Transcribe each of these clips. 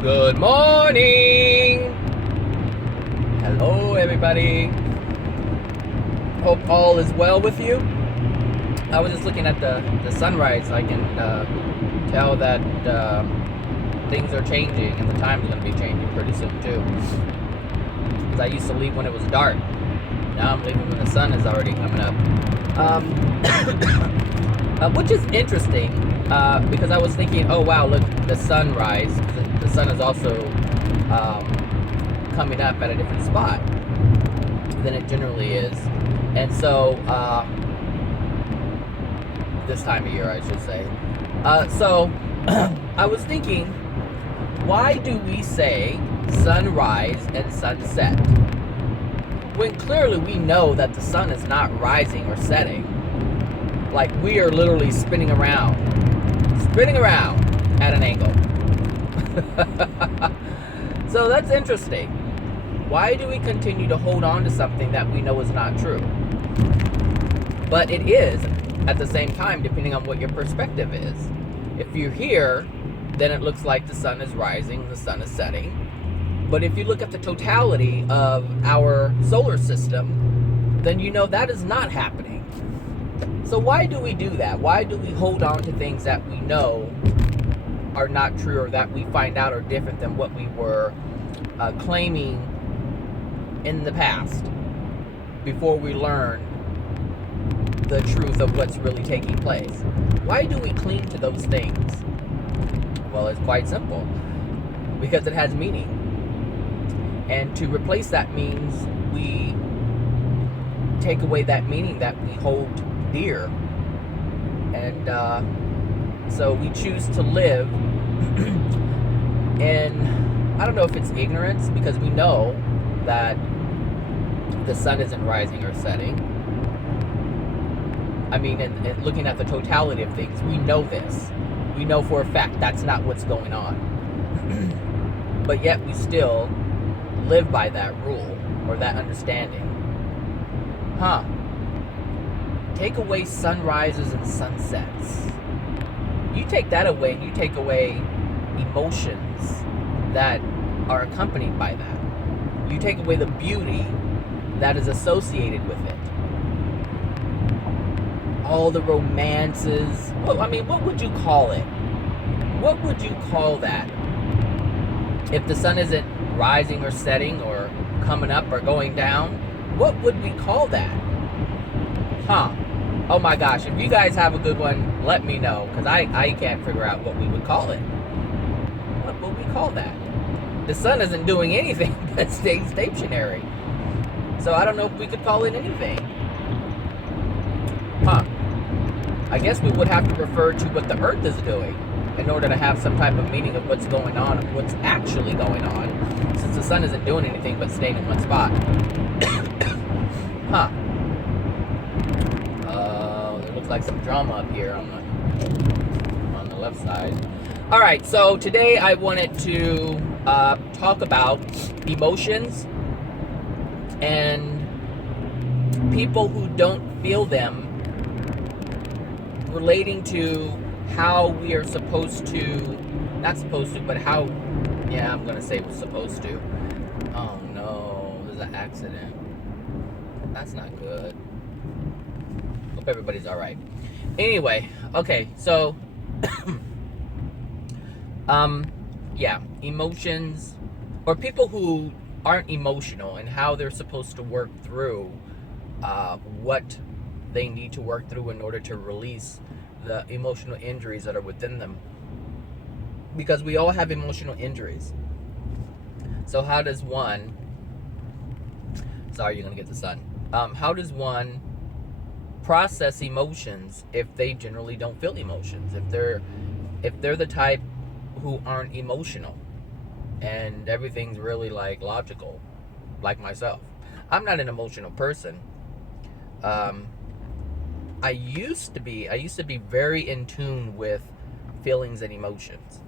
Good morning! Hello, everybody. Hope all is well with you. I was just looking at the sunrise. I can tell that things are changing and the time's going to be changing pretty soon, too. Because I used to leave when it was dark. Now I'm leaving when the sun is already coming up. Which is interesting because I was thinking, oh wow, look, the sunrise. The sun is also coming up at a different spot than it generally is. And so, this time of year, I should say. So, I was thinking, why do we say sunrise and sunset? When clearly we know that the sun is not rising or setting. Like, we are literally spinning around at an angle. So that's interesting. Why do we continue to hold on to something that we know is not true? But it is at the same time, depending on what your perspective is. If you're here, then it looks like the sun is rising, the sun is setting. But if you look at the totality of our solar system, then you know that is not happening. So why do we do that? Why do we hold on to things that we know are not true, or that we find out are different than what we were claiming in the past, before we learn the truth of what's really taking place? Why do we cling to those things? Well, it's quite simple. Because it has meaning. And to replace that means we take away that meaning that we hold dear. And so we choose to live in, I don't know if it's ignorance, because we know that the sun isn't rising or setting. I mean, and looking at the totality of things, we know this. We know for a fact that's not what's going on. But yet we still live by that rule or that understanding. Take away sunrises and sunsets. You take that away, and you take away emotions that are accompanied by that. You take away the beauty that is associated with it. All the romances. Well, I mean, what would you call it? What would you call that? If the sun isn't rising or setting or coming up or going down, what would we call that? Oh my gosh, if you guys have a good one, let me know, because I can't figure out what we would call it. What would we call that? The sun isn't doing anything but staying stationary. So I don't know if we could call it anything. I guess we would have to refer to what the earth is doing in order to have some type of meaning of what's going on, of what's actually going on, since the sun isn't doing anything but staying in one spot. There looks like some drama up here on the left side. All right, so today I wanted to talk about emotions and people who don't feel them, relating to how we are supposed to, not supposed to, but how, yeah, I'm gonna say we're supposed to. Oh no, there's an accident. That's not good. Hope everybody's all right. Anyway, okay, so, yeah, emotions, or people who aren't emotional, and how they're supposed to work through what they need to work through in order to release the emotional injuries that are within them. Because we all have emotional injuries. So how does one, sorry, you're gonna get the sun. How does one process emotions if they generally don't feel emotions? If they're the type who aren't emotional and everything's really like logical, like myself. I'm not an emotional person. I used to be very in tune with feelings and emotions.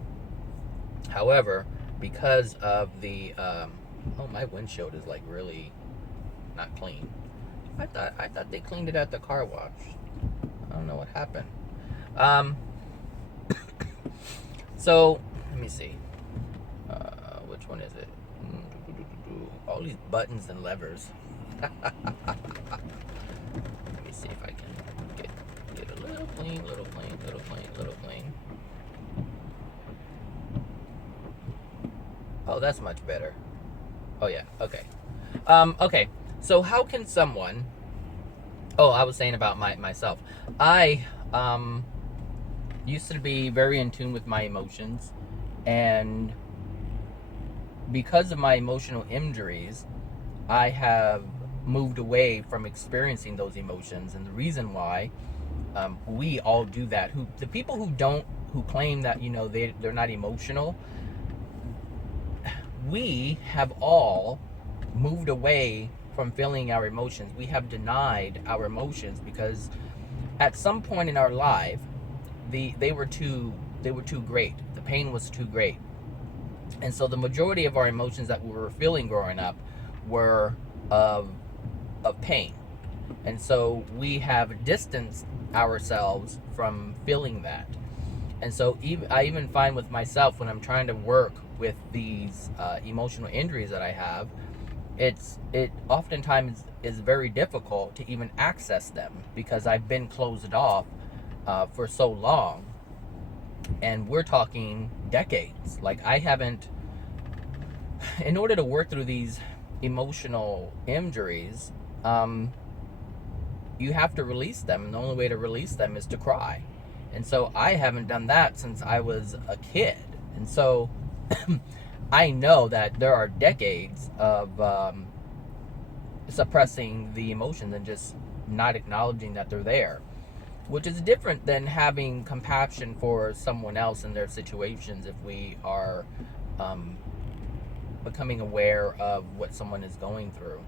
However, because of the my windshield is like really not clean. I thought they cleaned it at the car wash. I don't know what happened. So let me see. Which one is it? All these buttons and levers. Let me see if I can get a little plane. Oh, that's much better. Oh yeah, okay. Okay. So how can someone? Oh, I was saying about myself. I used to be very in tune with my emotions, and because of my emotional injuries, I have moved away from experiencing those emotions. And the reason why we all do that, the people who claim that they're not emotional, we have all moved away from feeling our emotions. We have denied our emotions because at some point in our life, they were too great. The pain was too great. And so the majority of our emotions that we were feeling growing up were of pain. And so we have distanced ourselves from feeling that. And so I even find with myself, when I'm trying to work with these emotional injuries that I have, it oftentimes is very difficult to even access them because I've been closed off for so long. And we're talking decades. Like, I haven't, in order to work through these emotional injuries, you have to release them. And the only way to release them is to cry. And so I haven't done that since I was a kid. And so I know that there are decades of suppressing the emotions and just not acknowledging that they're there, which is different than having compassion for someone else in their situations if we are becoming aware of what someone is going through.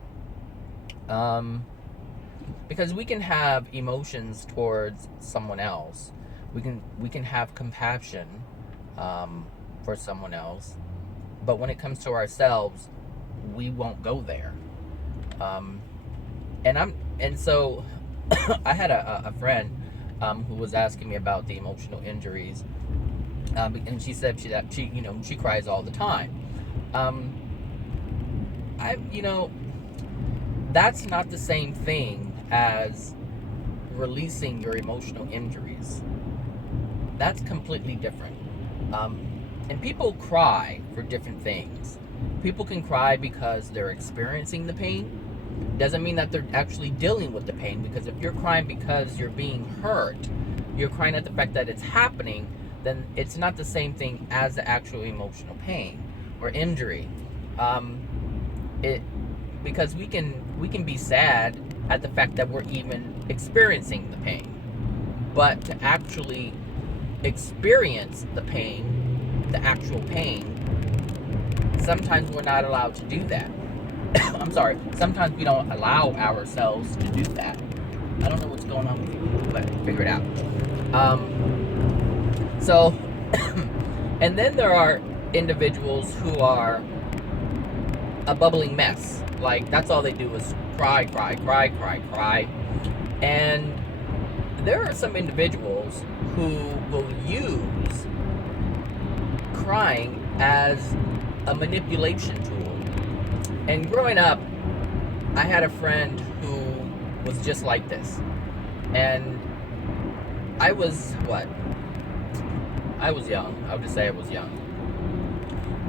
Because we can have emotions towards someone else. We can have compassion for someone else, but when it comes to ourselves, we won't go there. And so I had a friend who was asking me about the emotional injuries, and she said she cries all the time. That's not the same thing as releasing your emotional injuries. That's completely different. And people cry for different things. People can cry because they're experiencing the pain. Doesn't mean that they're actually dealing with the pain, because if you're crying because you're being hurt, you're crying at the fact that it's happening, then it's not the same thing as the actual emotional pain or injury. Because we can be sad at the fact that we're even experiencing the pain, but to actually experience the pain, the actual pain, sometimes we're not allowed to do that. I'm sorry, sometimes we don't allow ourselves to do that. I don't know what's going on with you, but figure it out. So, and then there are individuals who are a bubbling mess. Like, that's all they do is cry. And there are some individuals who will use crying as a manipulation tool. And growing up, I had a friend who was just like this. And I was young. I would just say I was young.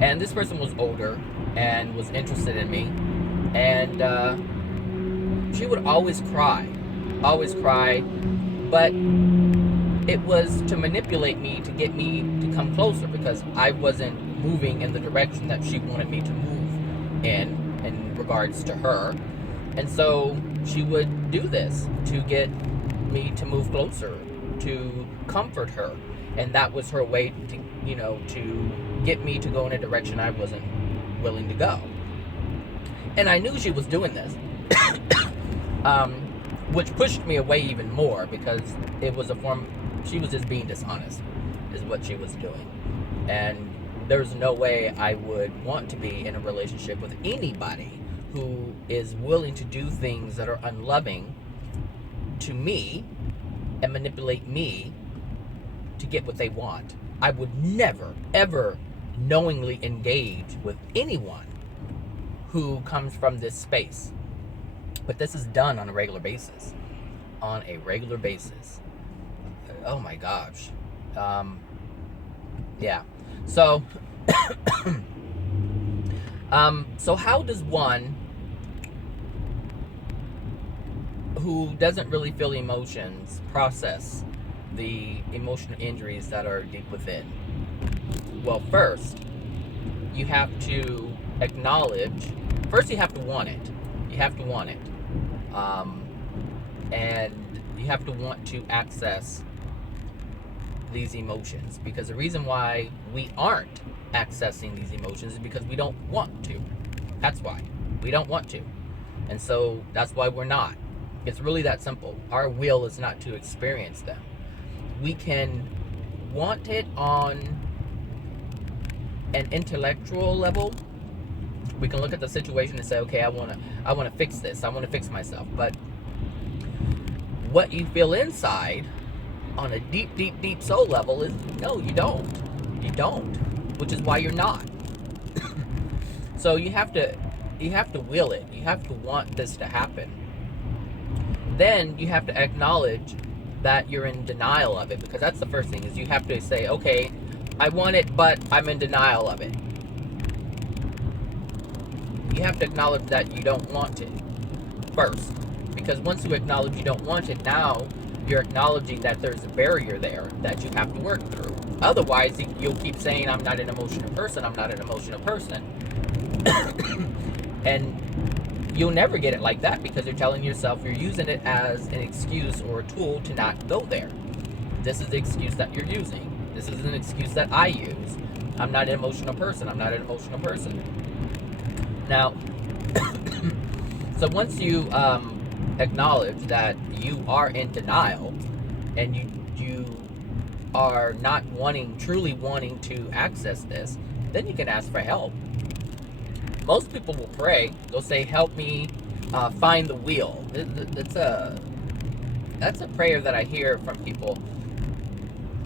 And this person was older and was interested in me. And she would always cry. But it was to manipulate me, to get me to come closer, because I wasn't moving in the direction that she wanted me to move in regards to her. And so she would do this to get me to move closer, to comfort her. And that was her way to get me to go in a direction I wasn't willing to go. And I knew she was doing this, which pushed me away even more, because it was she was just being dishonest, is what she was doing. And there's no way I would want to be in a relationship with anybody who is willing to do things that are unloving to me and manipulate me to get what they want. I would never, ever knowingly engage with anyone who comes from this space. But this is done on a regular basis. On a regular basis. Oh my gosh. Yeah. So, so how does one who doesn't really feel emotions process the emotional injuries that are deep within? Well, first, you have to acknowledge, first you have to want it. You have to want it. And you have to want to access these emotions, because the reason why we aren't accessing these emotions is because we don't want to. That's why. We don't want to. And so that's why we're not. It's really that simple. Our will is not to experience them. We can want it on an intellectual level. We can look at the situation and say, okay, I want to fix this. I want to fix myself. But what you feel inside on a deep, deep, deep soul level is, no, you don't. You don't. Which is why you're not. So you have to will it. You have to want this to happen. Then you have to acknowledge that you're in denial of it, because that's the first thing, is you have to say, okay, I want it, but I'm in denial of it. You have to acknowledge that you don't want it first, because once you acknowledge you don't want it, now you're acknowledging that there's a barrier there that you have to work through. Otherwise, you'll keep saying, I'm not an emotional person, I'm not an emotional person. And you'll never get it like that, because you're telling yourself, you're using it as an excuse or a tool to not go there. This is the excuse that you're using. This is an excuse that I use. I'm not an emotional person, I'm not an emotional person. Now, so once you acknowledge that you are in denial and you are not truly wanting to access this, then you can ask for help. Most people will pray. They'll say, help me find the will. That's a prayer that I hear from people.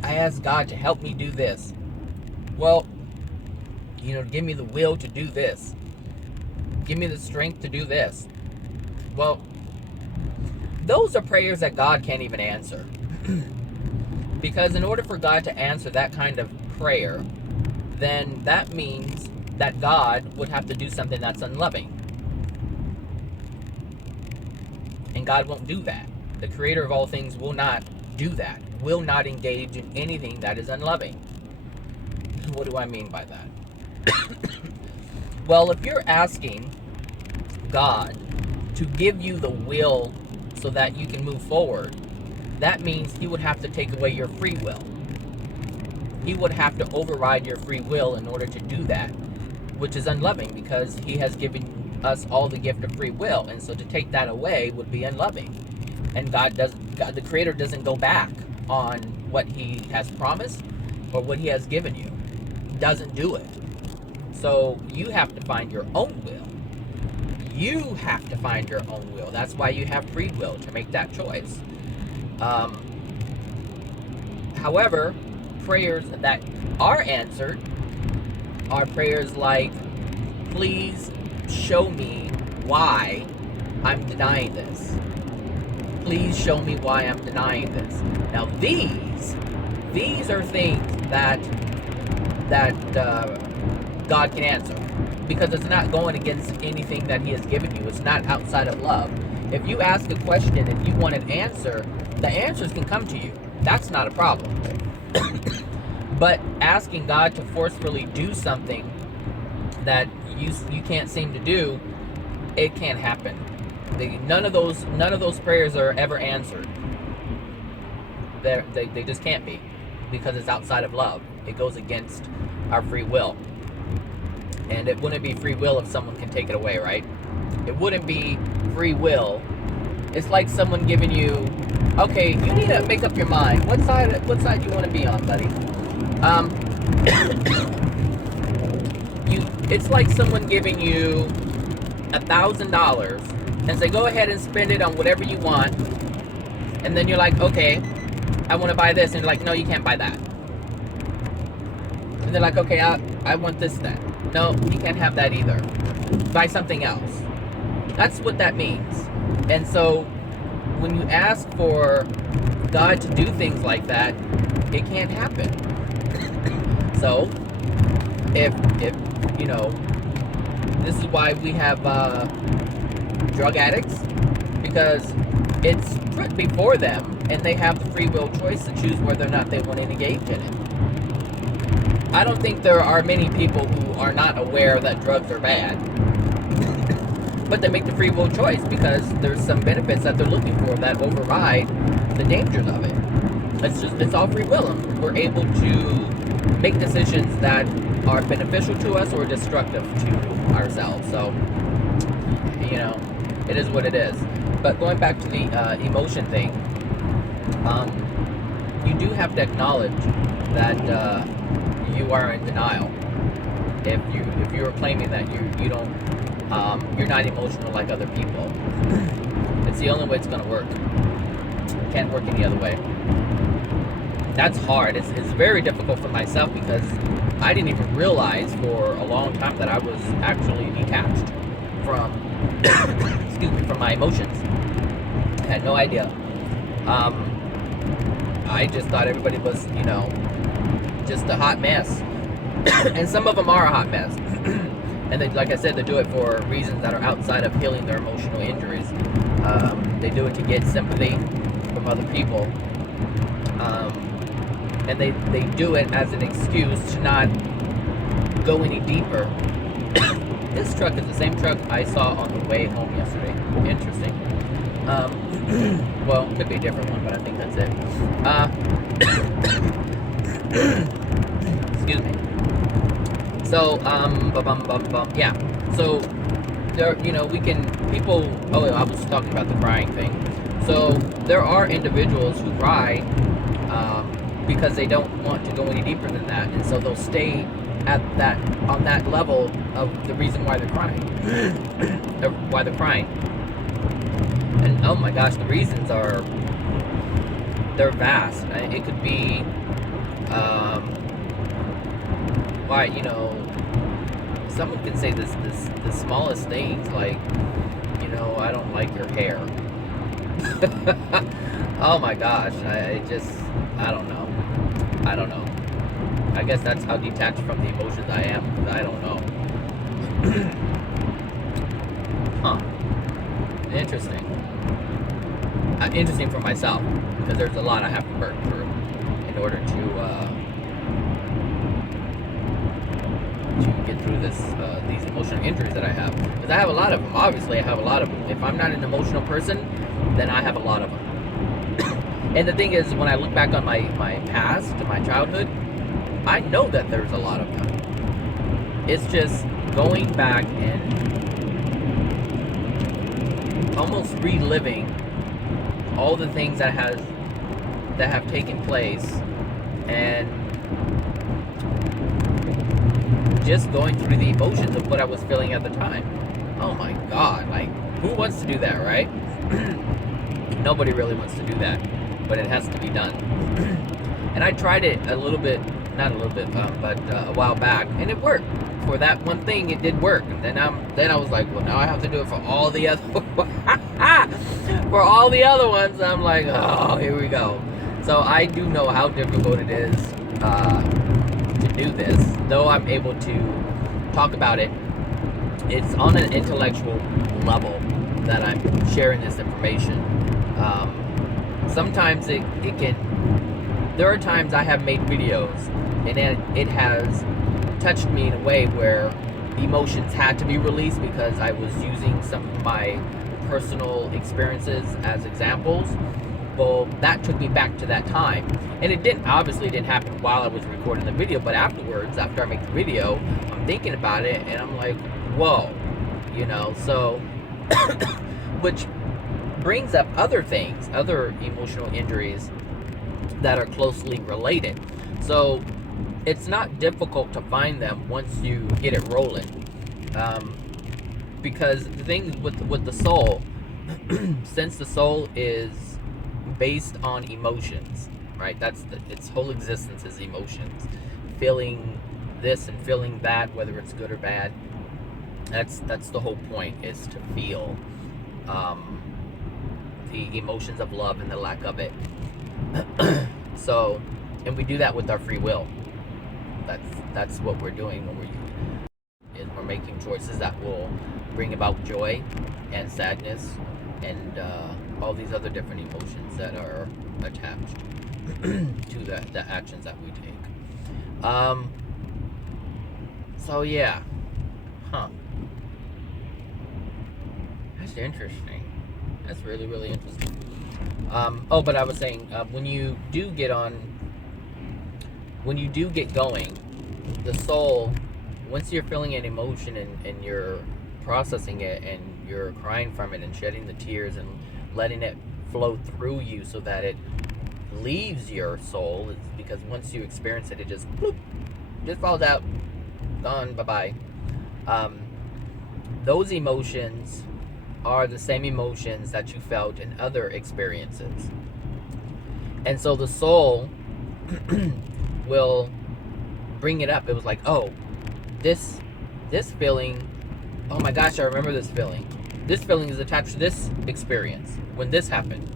I ask God to help me do this. Well, give me the will to do this. Give me the strength to do this. Well, those are prayers that God can't even answer. Because in order for God to answer that kind of prayer, then that means that God would have to do something that's unloving. And God won't do that. The creator of all things will not do that, will not engage in anything that is unloving. What do I mean by that? Well, if you're asking God to give you the will so that you can move forward, that means he would have to take away your free will. He would have to override your free will in order to do that, which is unloving, because he has given us all the gift of free will, and so to take that away would be unloving. And God, the creator, doesn't go back on what he has promised or what he has given you. Doesn't do it. So you have to find your own will. You have to find your own will. That's why you have free will, to make that choice. However, prayers that are answered are prayers like, please show me why I'm denying this. Please show me why I'm denying this. Now these are things that God can answer, because it's not going against anything that he has given you. It's not outside of love. If you ask a question and you want an answer, the answers can come to you. That's not a problem. But asking God to forcefully do something that you can't seem to do, it can't happen. None of those prayers are ever answered. They just can't be, because it's outside of love. It goes against our free will. And it wouldn't be free will if someone can take it away, right? It wouldn't be free will. It's like someone giving you, okay, you need to make up your mind. What side do you want to be on, buddy? It's like someone giving you $1,000 and say, go ahead and spend it on whatever you want. And then you're like, okay, I want to buy this. And you're like, no, you can't buy that. And they're like, okay, I want this then. No, you can't have that either. Buy something else. That's what that means. And so when you ask for God to do things like that, it can't happen. So if you know, this is why we have drug addicts, because it's put before them and they have the free will choice to choose whether or not they want to engage in it. I don't think there are many people who are not aware that drugs are bad, but they make the free will choice because there's some benefits that they're looking for that override the dangers of it. It's all free will. We're able to make decisions that are beneficial to us or destructive to ourselves. So, you know, it is what it is. But going back to the emotion thing, you do have to acknowledge that you are in denial. If you are claiming that you don't, you're not emotional like other people, it's the only way it's gonna work. It can't work any other way. That's hard. It's very difficult for myself because I didn't even realize for a long time that I was actually detached from excuse me, from my emotions. I had no idea. I just thought everybody was, you know, just a hot mess. And some of them are a hot mess. And they, like I said, they do it for reasons that are outside of healing their emotional injuries. They do it to get sympathy from other people. And they do it as an excuse to not go any deeper. This truck is the same truck I saw on the way home yesterday. Interesting. Well, could be a different one, but I think that's it. Excuse me. So, yeah. So, there, you know, oh, I was talking about the crying thing. So, there are individuals who cry because they don't want to go any deeper than that, and so they'll stay on that level of the reason why they're crying. And oh my gosh, the reasons they're vast. It could be why, you know, someone can say the smallest things, like, you know, I don't like your hair. Oh my gosh, I don't know. I guess that's how detached from the emotions I am, because I don't know. Huh. Interesting. Interesting for myself, because there's a lot I have to work through in order to get through these emotional injuries that I have. Because I have a lot of them. Obviously, I have a lot of them. If I'm not an emotional person, then I have a lot of them. And the thing is, when I look back on my past, my childhood, I know that there's a lot of them. It's just going back and almost reliving all the things that have taken place, and just going through the emotions of what I was feeling at the time. Oh my God, like, who wants to do that, right? Nobody really wants to do that, but it has to be done. And I tried it a while back, and it worked. For that one thing, it did work. And then I was like, well, now I have to do it for all the other for all the other ones. I'm like, oh, here we go. So I do know how difficult it is to do this. Though I'm able to talk about it, it's on an intellectual level that I'm sharing this information. Sometimes it can. There are times I have made videos, and it has touched me in a way where emotions had to be released because I was using some of my personal experiences as examples. Well, that took me back to that time, and it obviously didn't happen while I was recording the video, but afterwards, after I make the video, I'm thinking about it, and I'm like, whoa, you know. So which brings up other things, other emotional injuries that are closely related. So it's not difficult to find them once you get it rolling, because the thing with the soul, since the soul is based on emotions, right? Its whole existence is emotions, feeling this and feeling that, whether it's good or bad. That's the whole point, is to feel the emotions of love and the lack of it. So, and we do that with our free will. That's what we're doing when we're making choices that will bring about joy and sadness and all these other different emotions that are attached to the actions that we take. So yeah, that's interesting. That's really, really interesting. But I was saying, when you do get going, the soul, once you're feeling an emotion and you're processing it and you're crying from it and shedding the tears and letting it flow through you so that it leaves your soul, it's because once you experience it, it just bloop, just falls out, gone, bye-bye. Those emotions are the same emotions that you felt in other experiences. And so the soul will bring it up. It was like, oh, this feeling, oh my gosh, I remember this feeling. This feeling is attached to this experience when this happened.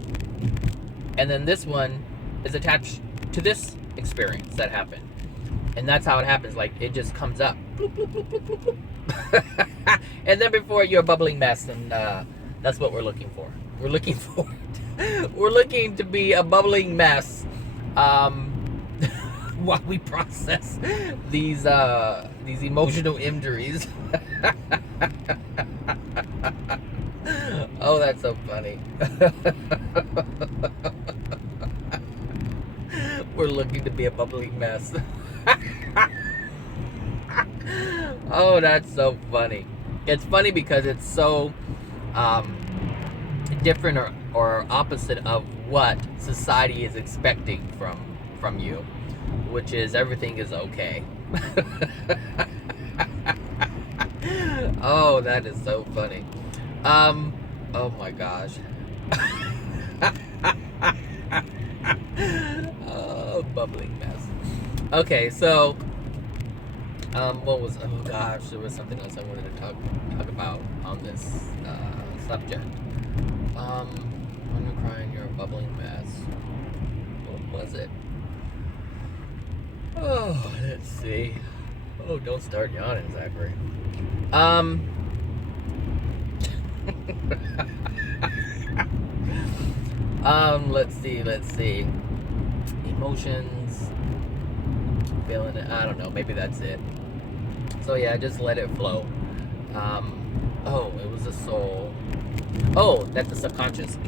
And then this one is attached to this experience that happened. And that's how it happens. Like, it just comes up. Bloop, bloop, bloop, bloop, bloop, bloop. And then before you're a bubbling mess, and that's what we're looking for. We're looking to be a bubbling mess while we process these emotional injuries. Oh, that's so funny. We're looking to be a bubbling mess. Oh, that's so funny. It's funny because it's so different or opposite of what society is expecting from you, which is everything is okay. Oh, that is so funny. Oh my gosh. Oh, bubbling mess. Okay, so what was, oh gosh, there was something else I wanted to talk about on this subject. When you're crying, you're a bubbling mess. What was it? Oh, let's see. Oh, don't start yawning, Zachary. Let's see. Emotions, feeling it. I don't know. Maybe that's it. So yeah, just let it flow. Oh, it was the soul. Oh, that's the subconscious.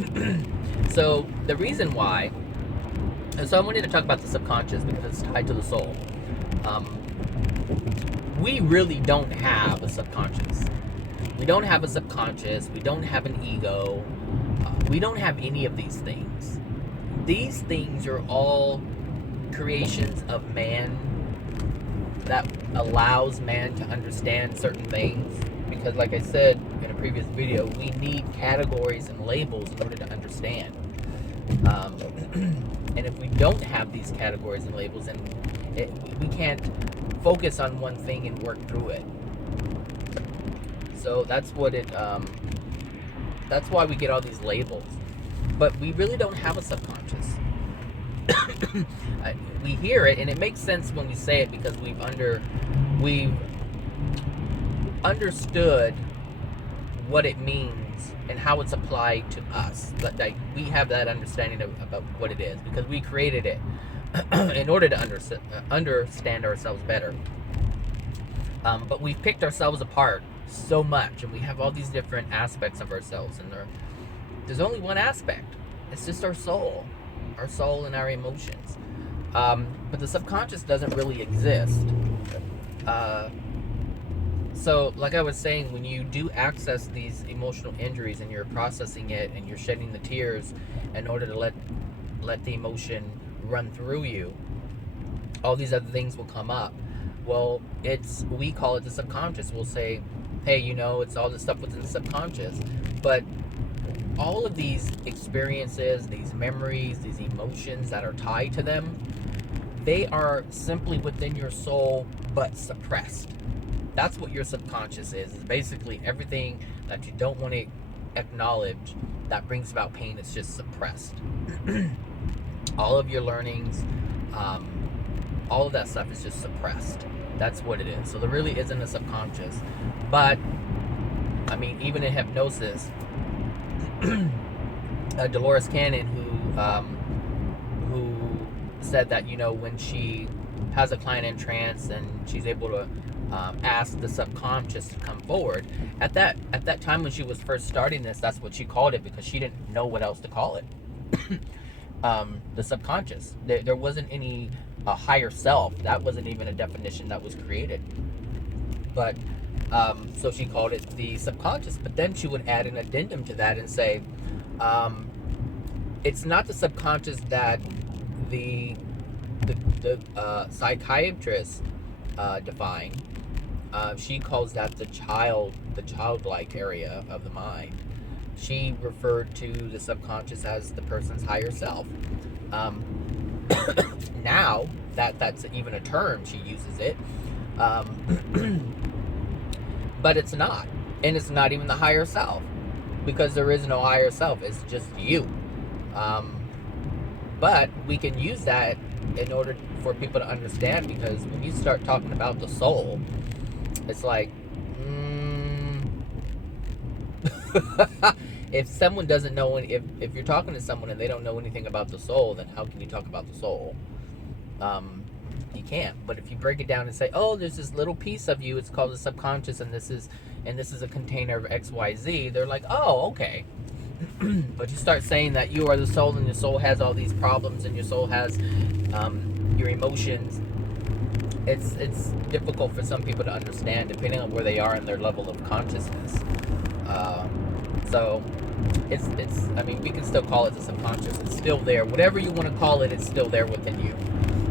So the reason why. So I wanted to talk about the subconscious because it's tied to the soul. We really don't have a subconscious. We don't have a subconscious. We don't have an ego. We don't have any of these things. These things are all creations of man that allows man to understand certain things. Because like I said in a previous video, we need categories and labels in order to understand. And if we don't have these categories and labels, then we can't focus on one thing and work through it. So that's what that's why we get all these labels. But we really don't have a subconscious. We hear it and it makes sense when we say it because we've understood what it means and how it's applied to us. But like, we have that understanding about what it is because we created it in order to understand ourselves better. But we've picked ourselves apart so much, and we have all these different aspects of ourselves, and there's only one aspect. It's just our soul and our emotions. But the subconscious doesn't really exist. So like I was saying, when you do access these emotional injuries and you're processing it and you're shedding the tears in order to let the emotion run through you, all these other things will come up. Well, we call it the subconscious. We'll say, hey, it's all this stuff within the subconscious. But all of these experiences, these memories, these emotions that are tied to them, they are simply within your soul but suppressed. That's what your subconscious is basically everything that you don't want to acknowledge that brings about pain. It's just suppressed. All of your learnings, all of that stuff is just suppressed. That's what it is. So there really isn't a subconscious. But I mean, even in hypnosis, Dolores Cannon, who said that, you know, when she has a client in trance and she's able to ask the subconscious to come forward, at that time when she was first starting this, that's what she called it, because she didn't know what else to call it. The subconscious. There wasn't any higher self. That wasn't even a definition that was created. But so she called it the subconscious. But then she would add an addendum to that and say, it's not the subconscious that the psychiatrist defined. She calls that the childlike area of the mind. She referred to the subconscious as the person's higher self. Now that's even a term, she uses it, but it's not, and it's not even the higher self, because there is no higher self. It's just you. But we can use that in order for people to understand, because when you start talking about the soul, it's like, if someone doesn't know, if you're talking to someone and they don't know anything about the soul, then how can you talk about the soul? You can't. But if you break it down and say, oh, there's this little piece of you, it's called the subconscious, and this is a container of XYZ, they're like, oh, okay. But you start saying that you are the soul, and your soul has all these problems, and your soul has your emotions. It's difficult for some people to understand, depending on where they are in their level of consciousness. So it's I mean, we can still call it the subconscious. It's still there. Whatever you want to call it, it's still there within you,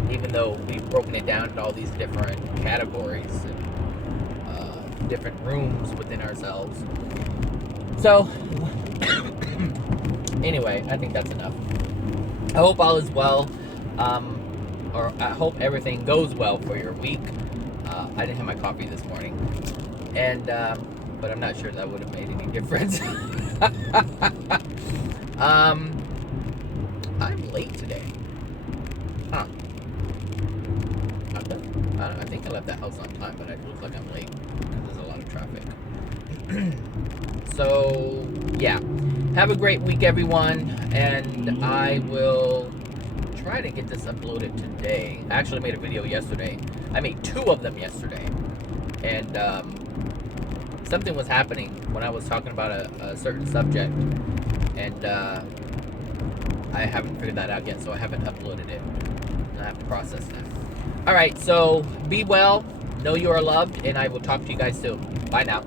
even though we've broken it down into all these different categories and different rooms within ourselves. So anyway, I think that's enough. I hope all is well, or I hope everything goes well for your week. I didn't have my coffee this morning, and but I'm not sure that would have made any difference. I'm late today. Huh. I think I left the house on time, but it looks like I'm late because there's a lot of traffic. So, yeah. Have a great week, everyone, and I will try to get this uploaded today. I actually made a video yesterday. I made 2 of them yesterday, and something was happening when I was talking about a certain subject, and I haven't figured that out yet, so I haven't uploaded it. I have to process that. Alright, so be well, know you are loved, and I will talk to you guys soon. Bye now.